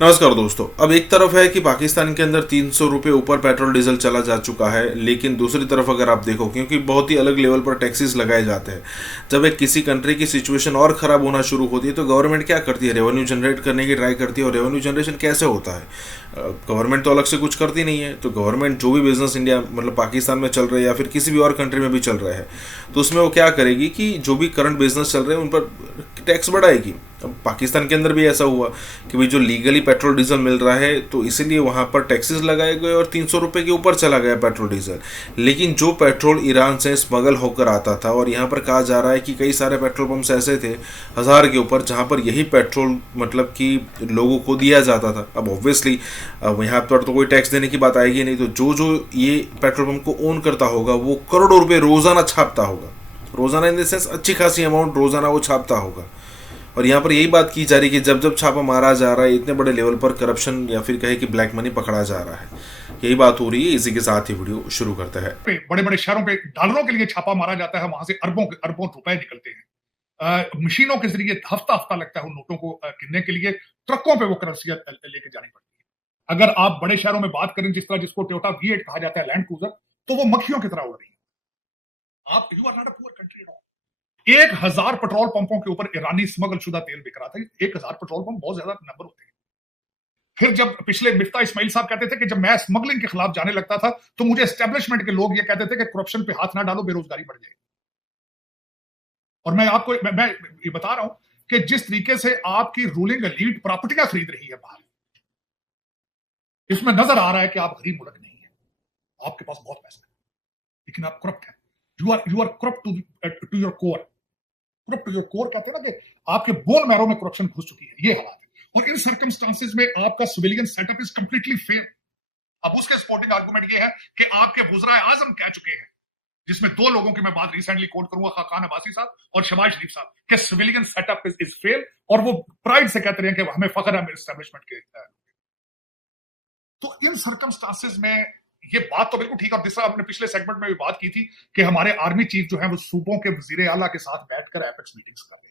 नमस्कार दोस्तों। अब एक तरफ है कि पाकिस्तान के अंदर 300 रुपये ऊपर पेट्रोल डीजल चला जा चुका है, लेकिन दूसरी तरफ अगर आप देखो, क्योंकि बहुत ही अलग लेवल पर टैक्सेस लगाए जाते हैं, जब एक किसी कंट्री की सिचुएशन और ख़राब होना शुरू होती है तो गवर्नमेंट क्या करती है, रेवेन्यू जनरेट करने की ट्राई करती है। और रेवेन्यू जनरेशन कैसे होता है? गवर्नमेंट तो अलग से कुछ करती नहीं है, तो गवर्नमेंट जो भी बिजनेस इंडिया मतलब पाकिस्तान में चल रहा है या फिर किसी भी और कंट्री में भी चल रहा है, तो उसमें वो क्या करेगी कि जो भी करंट बिजनेस चल रहे हैं उन पर टैक्स बढ़ाएगी। अब पाकिस्तान के अंदर भी ऐसा हुआ कि भाई जो लीगली पेट्रोल डीजल मिल रहा है तो इसीलिए वहाँ पर टैक्सेस लगाए गए और 300 रुपये के ऊपर चला गया पेट्रोल डीजल। लेकिन जो पेट्रोल ईरान से स्मगल होकर आता था, और यहाँ पर कहा जा रहा है कि कई सारे पेट्रोल पंप्स ऐसे थे 1000 के ऊपर जहाँ पर यही पेट्रोल मतलब कि लोगों को दिया जाता था। अब ऑब्वियसली यहाँ पर तो कोई टैक्स देने की बात आएगी नहीं, तो जो जो ये पेट्रोल पंप को ओन करता होगा वो करोड़ों रुपये रोज़ाना छापता होगा। रोज़ाना इन द सेंस अच्छी खासी अमाउंट रोज़ाना वो छापता होगा। और यहाँ पर यही बात की जा रही है कि जब जब छापा मारा जा रहा है, इतने बड़े लेवल पर करप्शन या फिर कहे कि ब्लैक मनी पकड़ा जा रहा है, यही बात हो रही है। इसी के साथ ही वीडियो शुरू करता है। बड़े बड़े शहरों पे डॉलरों के लिए छापा मारा जाता है, वहां से अरबों अरबों रुपए निकलते हैं। मशीनों के जरिए हफ्ता हफ्ता लगता है उन नोटों को गिनने के लिए। ट्रकों पे वो करेंसियां लेके जानी पड़ती है। अगर आप बड़े शहरों में बात करें, जिस तरह जिसको टोयोटा V8 कहा जाता है, लैंड क्रूजर, तो वो मक्खियों की तरह उड़ रही है। आप you are not a poor country at all. 1000 petrol पंपों के ऊपर ईरानी स्मगल शुदा तेल बिक रहा था। 1000 पेट्रोल पंप बहुत ज्यादा नंबर होते हैं। फिर जब पिछले मिफ्ता इस्माइल साहब कहते थे कि जब मैं स्मगलिंग के खिलाफ जाने लगता था तो मुझे एस्टेब्लिशमेंट के लोग ये कहते थे कि करप्शन पे हाथ ना डालो, बेरोजगारी बढ़ जाएगी। और मैं आपको मैं ये बता रहा हूं कि जिस तरीके से आपकी रूलिंग एलीट प्रॉपर्टियां खरीद रही है बाहर, इसमें नजर आ रहा है कि आप गरीब मुल्क नहीं है, आपके पास बहुत पैसा है, लेकिन आप करप्ट हैं। You are corrupt to your core. Corrupt to your core कहते हैं ना कि आपके बोन मैरो में करप्शन घुस चुकी है। ये हालात है। और इन सर्कमस्टांसेस में आपका civilian setup is completely fail. अब उसके सपोर्टिंग आर्गुमेंट ये है कि आपके वुज़रा आजम कह चुके हैं, जिसमें दो लोगों की मैं बात रिसेंटली कोट करूंगा, खाकान अब्बासी साहब और शहबाज शरीफ साहब, कि सिविलियन सेटअप इज फेल। और वो प्राइड से कहते रहे कि हमें फख्र है एस्टेब्लिशमेंट के। तो इन सर्कमस्टांसेस में ये बात तो बिल्कुल ठीक है। और दूसरा, हमने पिछले सेगमेंट में भी बात की थी कि हमारे आर्मी चीफ जो है वो सूबों के वजीर आला के साथ बैठकर एपेक्स मीटिंग्स कर रहे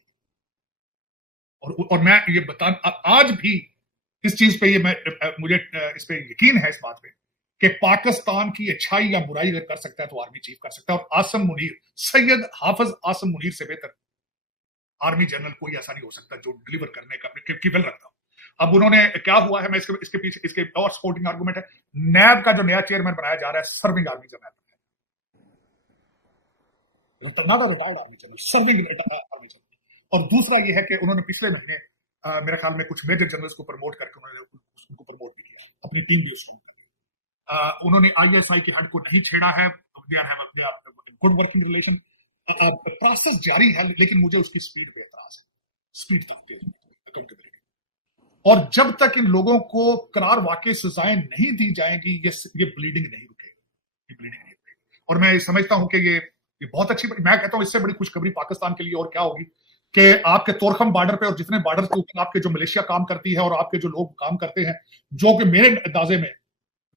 हैं। और मैं ये बता, आज भी इस चीज पे मुझे इस पे यकीन है, इस बात पे, कि पाकिस्तान की अच्छाई या बुराई अगर कर सकता है तो आर्मी चीफ कर सकता है। और आसम मुनीर, सैयद हाफिज आसम मुनीर से बेहतर आर्मी जनरल कोई ऐसा नहीं हो सकता जो डिलीवर करने का केवल रखता हो। अब उन्होंने क्या हुआ है, मैं इसके पीछे इसके और सपोर्टिंग आर्गुमेंट है। नैब का जो नया चेयरमैन बनाया जा रहा है, serving army general, not a retired army general, serving army general. और दूसरा ये है कि उन्होंने पिछले महीने मेरे ख्याल में कुछ मेजर जनरल्स को प्रमोट करके उन्होंने उनको प्रमोट भी किया, अपनी टीम भी उसको। उन्होंने ISI के हेड को नहीं छेड़ा है। They are good working relation. Process जारी है, लेकिन मुझे उसकी स्पीड पे एतराज है। स्पीड तक तेज अकाउंटेबिलिटी। और जब तक इन लोगों को करार वाकई सजाएं नहीं दी जाएंगी, ये ब्लीडिंग नहीं रुकेगी। ये ब्लीडिंग नहीं रुकेगी। और मैं समझता हूं कि ये बहुत अच्छी, मैं कहता हूं इससे बड़ी खुशखबरी पाकिस्तान के लिए और क्या होगी कि आपके तोरखम बॉर्डर पे और जितने बॉर्डर के ऊपर आपके जो मलेशिया काम करती है और आपके जो लोग काम करते हैं, जो कि मेरे अंदाजे में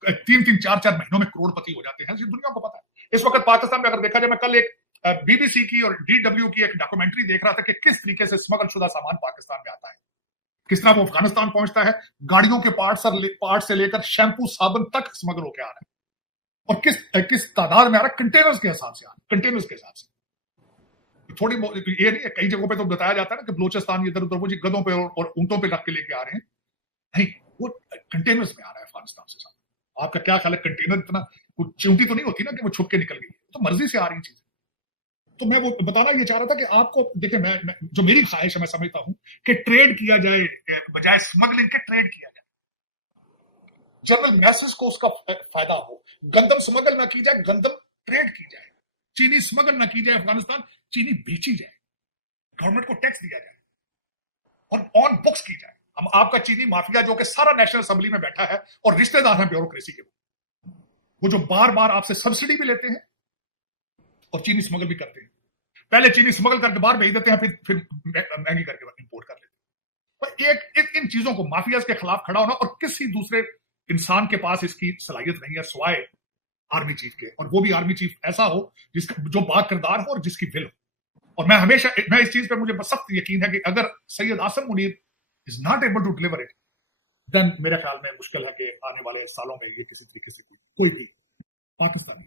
3-3, 4-4 महीनों में करोड़पति हो जाते हैं, दुनिया को पता है। इस वक्त पाकिस्तान में अगर देखा जाए, मैं कल एक BBC की और DW की एक डॉक्यूमेंट्री देख रहा था कि किस तरीके से स्मगल शुदा सामान पाकिस्तान में आता है, किस तरह वो अफगानिस्तान पहुंचता है, गाड़ियों के पार्ट से लेकर शैम्पू साबुन तक स्मगल होकर आ रहा है। और किस तादाद में आ रहा है, कंटेनर्स के हिसाब से आ रहा है, कंटेनर्स के हिसाब से। थोड़ी ये नहीं है, कई जगहों पे तो बताया जाता है ना कि बलोचिस्तान इधर उधर वो जी गधों पे और ऊंटों पे रख के लेके आ रहे हैं। नहीं, वो कंटेनर्स में आ रहा है अफगानिस्तान से साथ। आपका क्या ख्याल है, कंटेनर इतना कुछ चिमटी तो नहीं होती ना कि वो छुप के निकल गई, तो मर्जी से आ रही चीज। तो मैं वो बताना ये चाह रहा था कि आपको देखिए, मैं जो मेरी ख्वाहिश है, मैं समझता हूं कि ट्रेड किया जाए, बजाय स्मगलिंग के ट्रेड किया जाए, जनरल मैसेज को उसका फायदा हो। गंदम स्मगल ना की जाए, गंदम ट्रेड की जाए। चीनी स्मगल ना की जाए अफगानिस्तान, चीनी बेची जाए, गवर्नमेंट को टैक्स दिया जाए और ऑन बुक्स की जाए। हम आपका चीनी माफिया जो कि सारा नेशनल असेंबली में बैठा है और रिश्तेदार हैं ब्यूरोक्रेसी के, वो जो बार बार आपसे सब्सिडी भी लेते हैं और चीनी स्मगल भी करते हैं। पहले चीनी स्मगल करके बाहर भेज देते हैं, फिर महंगी करके इंपोर्ट कर लेते हैं। एक इन चीजों को, माफियाज के खिलाफ खड़ा होना, और किसी दूसरे इंसान के पास इसकी सलाहियत नहीं है सिवाय आर्मी चीफ के। और वो भी आर्मी चीफ ऐसा हो जिसका जो बाकिरदार हो और जिसकी विल हो। और मैं इस चीज पर मुझे सख्त यकीन है कि अगर Syed Asim Munir is not able to deliver it, then मेरे ख्याल में मुश्किल है कि आने वाले सालों में ये किसी तरीके से कोई भी पाकिस्तानी,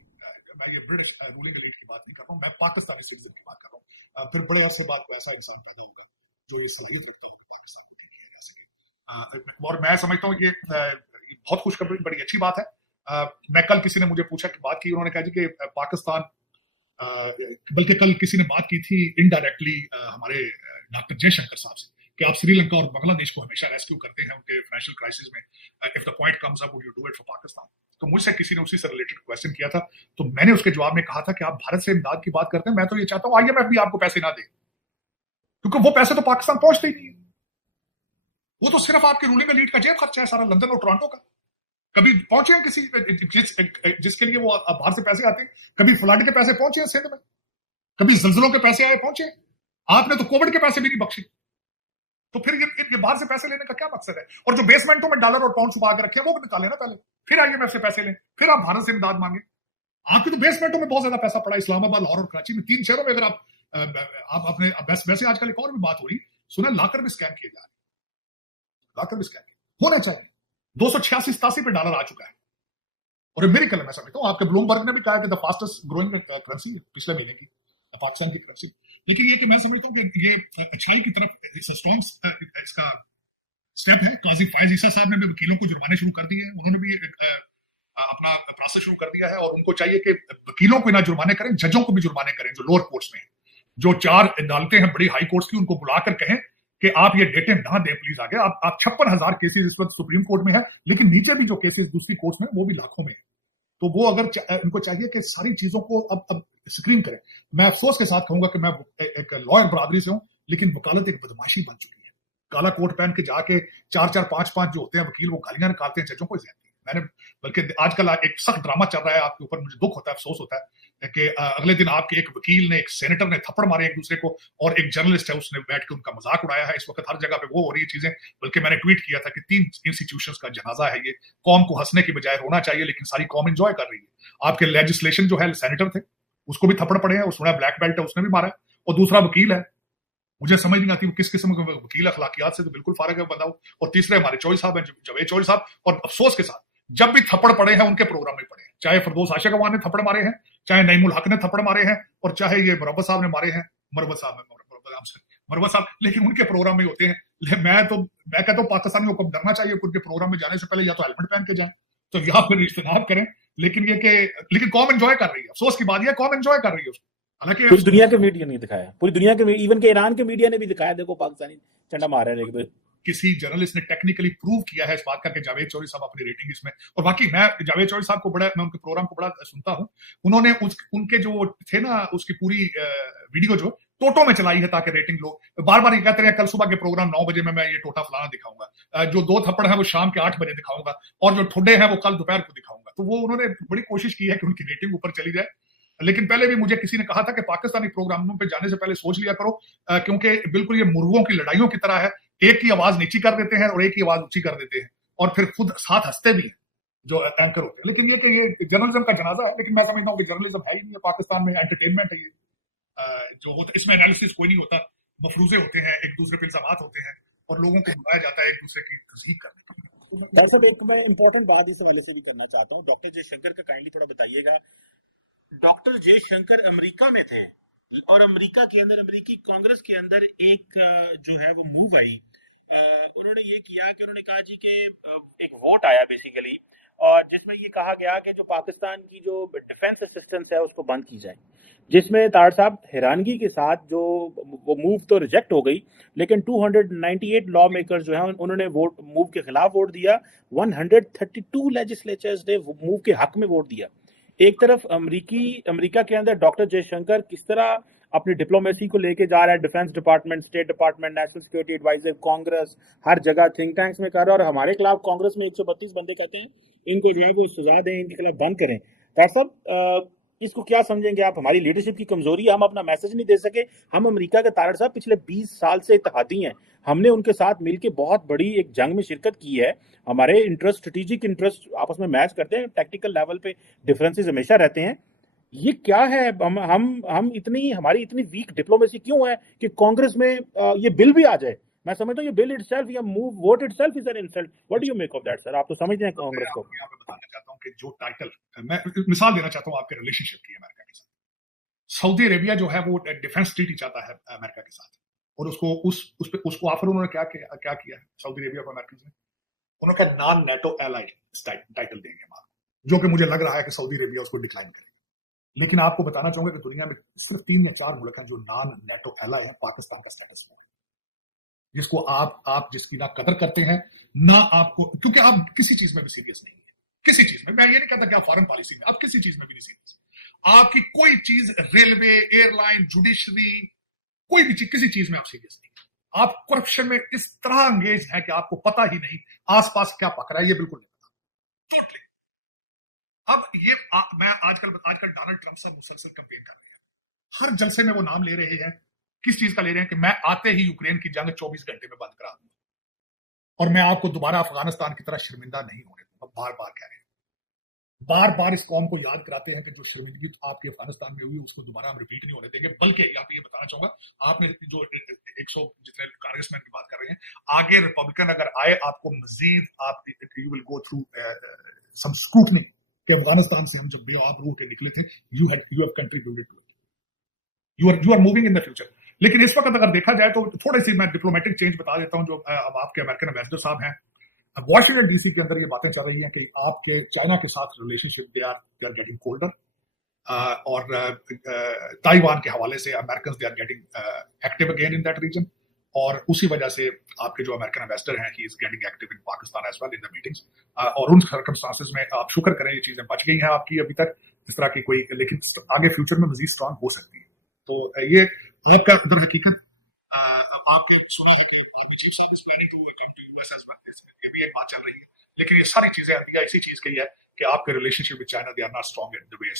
मैं ये ब्रिटिश रूलिंग एलीट की बात नहीं कर रहा हूँ, मैं पाकिस्तानी सिटीजन की बात कर रहा हूँ, फिर बड़े अरसे बाद कोई ऐसा इंसान पैदा होगा जो इस सही रखता हो पाकिस्तान को, ठीक है, जैसे कि और मैं समझता हूँ ये बहुत खुशखबरी, बड़ी अच्छी बात है। मैं कल किसी ने मुझे पूछा कि बात की, उन्होंने कहा जी कि पाकिस्तान, बल्कि कल किसी ने बात की थी इनडायरेक्टली हमारे डॉक्टर जयशंकर साहब से कि आप श्रीलंका और बांग्लादेश को हमेशा रेस्क्यू करते हैं उनके फाइनेंशियल क्राइसिस में, if the point comes up would you do it for Pakistan. तो मुझसे किसी ने उसी से रिलेटेड क्वेश्चन किया था, तो मैंने उसके जवाब में कहा था कि आप भारत से इमदाद की बात करते हैं, मैं तो ये चाहता हूं आईएमएफ भी आपको पैसे ना दे, क्योंकि वो पैसे तो पाकिस्तान पहुंचते ही नहीं है, वो तो सिर्फ आपके रूलिंग एलीट का जेब खर्चा है सारा, लंदन और टोरंटो का। कभी पहुंचे हैं किसी जिसके लिए वो बाहर से पैसे आते हैं, कभी फ्लड के पैसे पहुंचे हैं सिंध में, कभी जल्जलों के पैसे आए पहुंचे? आपने तो कोविड के पैसे भी नहीं बख्शे, तो फिर ये बाहर से पैसे लेने का क्या मकसद है? और जो बेसमेंटों में डॉलर और पाउंड छुपा के रखे हैं वो निकाले ना पहले, फिर आईएमएफ से पैसे लें, फिर आप भारत से इमदाद मांगे। आपकी तो बेसमेंटों में बहुत ज्यादा पैसा पड़ा, इस्लामाबाद, लाहौर और कराची में, 3 शहरों में। अगर आप अपने वैसे आजकल एक और भी बात हो रही, सुना लाकर भी स्कैम किए जा रहे, लाकर भी स्कैम होना चाहिए। 286-87 पे डॉलर आ चुका है और मेरी कल मैं समझता हूँ, आपके ब्लूमबर्ग ने भी कहा कि द फास्टेस्ट ग्रोइंग करेंसी पिछले महीने की पाकिस्तान की करेंसी। लेकिन ये कि मैं समझता हूँ कि ये अच्छाई की तरफ स्ट्रॉन्ग इसका स्टेप है। काजी फायज ईसा साहब ने भी वकीलों को जुर्माने शुरू कर दिए हैं, उन्होंने भी अपना प्रोसेस शुरू कर दिया है, और उनको चाहिए कि वकीलों को ना जुर्माने करें, जजों को भी जुर्माने करें जो लोअर कोर्ट्स में, जो 4 अदालतें हैं बड़ी हाई कोर्ट्स की, उनको बुलाकर कहें कि आप ये डेटे ना दें प्लीज आगे। आप 56,000 केसेस इस वक्त सुप्रीम कोर्ट में है, लेकिन नीचे भी जो केसेस दूसरी कोर्ट्स में वो भी लाखों में है। तो वो अगर उनको चाहिए कि सारी चीजों को अब स्क्रीन करें। मैं अफसोस के साथ कहूंगा कि मैं एक लॉयर बरादरी से हूं, लेकिन वकालत एक बदमाशी बन चुकी है। काला कोट पहन के जाके 4-4, 5-5 जो होते हैं वकील, वो गालियां निकालते हैं जजों को। मैंने बल्कि आजकल एक सख्त ड्रामा चल रहा है आपके ऊपर, मुझे दुख होता है, अफसोस होता है कि अगले दिन आपके एक वकील ने, एक सेनेटर ने थप्पड़ मारे एक दूसरे को, और एक जर्नलिस्ट है उसने बैठ के उनका मजाक उड़ाया है। इस वक्त हर जगह पे वो हो रही है चीजें। बल्कि मैंने ट्वीट किया था कि 3 इंस्टीट्यूशंस का जनाजा है ये, कौम को हंसने की बजाय रोना चाहिए, लेकिन सारी कौम एंजॉय कर रही है। आपके लेजिस्लेशन जो है, सेनेटर थे उसको भी थप्पड़ पड़े हैं, उसने ब्लैक बेल्ट है उसने भी मारा है, और दूसरा वकील है, मुझे समझ नहीं आती वो किस किस्म का वकील, अखलाकियात से तो बिल्कुल फारिग है बंदा। और तीसरे हमारे चौधरी साहब हैं, जावेद चौधरी साहब, और अफसोस के साथ जब भी थप्पड़ पड़े हैं उनके प्रोग्राम में पड़े हैं, चाहे फरदौस आशिक अवान ने थप्पड़ मारे हैं, चाहे नईमुल हक ने थप्पड़ मारे हैं, और चाहे ये मरवत साहब ने मारे हैं, मरवत साहब, लेकिन उनके प्रोग्राम में होते हैं। मैं कहता हूँ पाकिस्तानियों को डरना चाहिए, उनके प्रोग्राम में जाने से पहले या तो हेलमेट पहन के जाएं, तो या फिर इज्तिनाब करें। लेकिन कौम एंजॉय कर रही है, अफसोस की बात यह कौम एंजॉय कर रही है उसको। हालांकि पूरी दुनिया के मीडिया ने दिखाया, पूरी दुनिया के इवन के ईरान के मीडिया ने भी दिखाया, देखो पाकिस्तानी झंडा मार रहे हैं। किसी जर्नलिस्ट ने टेक्निकली प्रूव किया है इस बात का कि जावेद चौधरी साहब अपनी रेटिंग इसमें, और बाकी मैं जावेद चौधरी साहब को मैं उनके प्रोग्राम को बड़ा सुनता हूं। उन्होंने उनके जो थे ना, उसकी पूरी वीडियो जो टोटो में चलाई है ताकि रेटिंग लो। बार बार ये कहते हैं कल सुबह के प्रोग्राम 9 बजे में मैं ये टोटा फलाना दिखाऊंगा, जो 2 थप्पड़ है वो शाम के 8 बजे दिखाऊंगा, और जो ठुड्डे हैं वो कल दोपहर को दिखाऊंगा। तो वो उन्होंने बड़ी कोशिश की है कि उनकी रेटिंग ऊपर चली जाए। लेकिन पहले भी मुझे किसी ने कहा था कि पाकिस्तानी प्रोग्रामों पे जाने से पहले सोच लिया करो, क्योंकि बिल्कुल ये मुर्गों की लड़ाइयों की तरह है, एक की आवाज नीची कर देते हैं और एक की आवाज ऊंची कर देते हैं, और फिर खुद साथ हंसते भी हैं जो एंकर होते हैं। लेकिन ये कि ये जर्नलिज्म का जनाजा है, लेकिन मैं समझता हूँ कि जर्नलिज्म है ही नहीं है पाकिस्तान में, एंटरटेनमेंट है ये। जो होता इसमें एनालिसिस कोई नहीं होता, मफरूजे होते हैं, एक दूसरे पे इल्जामात होते हैं, और लोगों को बुलाया जाता है एक दूसरे की तस्दीक करने के लिए। डॉक्टर साहब, एक मैं इंपॉर्टेंट बात इस हवाले से भी करना चाहता हूँ, डॉक्टर जयशंकर का काइंडली थोड़ा बताइएगा। डॉक्टर जयशंकर अमेरिका में थे, और अमेरिका के अंदर, अमेरिकी कांग्रेस के अंदर एक जो है वो मूव आई, उन्होंने ये किया कि उन्होंने कहा जी कि एक वोट आया बेसिकली, और जिसमें ये कहा गया कि जो पाकिस्तान की जो डिफेंस असिस्टेंस है उसको बंद की जाए, जिसमें तार साहब हैरानगी के साथ जो वो मूव तो रिजेक्ट हो गई, लेकिन 298 लॉ मेकर्स जो है उन्होंने वोट मूव के खिलाफ वोट दिया, 132 लेजिस्लेचर्स ने मूव के हक में वोट दिया। एक तरफ अमेरिका के अंदर डॉक्टर जयशंकर किस तरह अपनी डिप्लोमेसी को लेके जा रहा है, defence department, state department, national security adviser, Congress, हर जगह थिंक टैंक्स में कर रहा है, और हमारे खिलाफ कांग्रेस में 132 बंदे कहते हैं इनको जो है वो सजा दें, इनके खिलाफ बंद करें। डॉक्टर साहब, इसको क्या समझेंगे आप? हमारी लीडरशिप की कमजोरी है, हम अपना मैसेज नहीं दे सके। हम अमेरिका के तारड़ साहब पिछले 20 साल से इत्तेहादी हैं, हमने उनके साथ मिलकर बहुत बड़ी एक जंग में शिरकत की है, हमारे इंटरेस्ट, स्ट्रेटेजिक इंटरेस्ट आपस में मैच करते हैं, टैक्टिकल लेवल पे डिफरेंसेस हमेशा रहते हैं। ये क्या है, हम इतनी, हमारी इतनी वीक डिप्लोमेसी क्यों है कि कांग्रेस में ये बिल भी आ जाए मैं समझता हूँ ये बिल इटसेल्फ या move vote itself is an insult. What do you make of that sir? आप तो समझते हैं कांग्रेस को। यहाँ पे बताना चाहता हूँ कि जो टाइटल, मैं मिसाल देना चाहता हूँ आपके रिलेशनशिप की अमेरिका के साथ। सऊदी अरेबिया जो है वो डिफेंस ट्रीटी चाहता है अमेरिका के साथ, और उसको ऑफर उन्होंने क्या किया है सऊदी अरेबिया को अमेरिका ने? उन्होंने कहा नॉन नेटो एलाइड टाइटल देंगे हम आपको, जो कि मुझे लग रहा है कि सऊदी अरेबिया उसको डिक्लाइन करेगा। लेकिन आपको बताना चाहूंगा कि दुनिया में सिर्फ 3 या 4 मुल्क हैं जो नॉन नेटो एलाइड है पाकिस्तान का स्टेटस में, जिसको आप जिसकी ना कदर करते हैं ना आपको, क्योंकि आप किसी चीज में भी सीरियस नहीं है, किसी चीज में। मैं ये नहीं कहता कि आप फॉरेन पॉलिसी में, आप किसी चीज में भी नहीं सीरियस। आपकी कोई चीज, रेलवे, एयरलाइन, जुडिशरी, कोई भी चीज, किसी चीज में आप सीरियस नहीं। आप करप्शन में इस तरह अंगेज है कि आपको पता ही नहीं आसपास क्या पक रहा है, ये बिल्कुल नहीं पता टोटली। अब ये मैं आजकल डोनाल्ड ट्रंप साहब मुसलसल कंपेन कर रहे हैं, हर जलसे में वो नाम ले रहे हैं, किस चीज का ले रहे हैं कि मैं आते ही यूक्रेन की जंग 24 घंटे में बंद करा दूंगा, और मैं आपको दोबारा अफगानिस्तान की तरह शर्मिंदा नहीं होने दूंगा। बार बार कह रहे हैं, बार बार इस कौम को याद कराते हैं कि जो शर्मिंदगी आपके अफगानिस्तान में हुई उसको दोबारा हम रिपीट नहीं होने देंगे। बल्कि यहाँ पे ये बताना चाहूंगा, आपने जो 100 जितने कांग्रेसमैन की बात कर रहे हैं, आगे रिपब्लिकन अगर आए आपको मजीद, आप you will go through some scrutiny कि अफगानिस्तान से हम जब बेआब रूह के निकले थे, you have contributed to it, you are moving in the future. लेकिन इस वक्त अगर देखा जाए तो थोड़ी सी मैं डिप्लोमेटिक चेंज बता देता हूं, जो अब आपके अमेरिकन एम्बेसडर साहब हैं वॉशिंगटन डीसी के अंदर, ये बातें चल रही हैं कि आपके चाइना के साथ relationship they are getting colder, और ताइवान के हवाले से American they are getting active again in that region, और उसी वजह से आपके जो अमेरिकन एम्बेसडर हैं he is getting active in Pakistan as well in the meetings, और उन सर्कमस्टांसेस में आप शुक्र करें ये चीजें बच गई हैं आपकी अभी तक इस तरह की कोई, लेकिन आगे फ्यूचर में मजीद स्ट्रांग हो सकती है। तो ये आपका दर हकीकत आपने सुना है कि आर्मी चीफ साहब is planning to come to US as well, ये भी एक बात चल रही है। लेकिन ये सारी चीजें अंतिया इसी चीज की है कि आपके relationship with China they are not strong in the way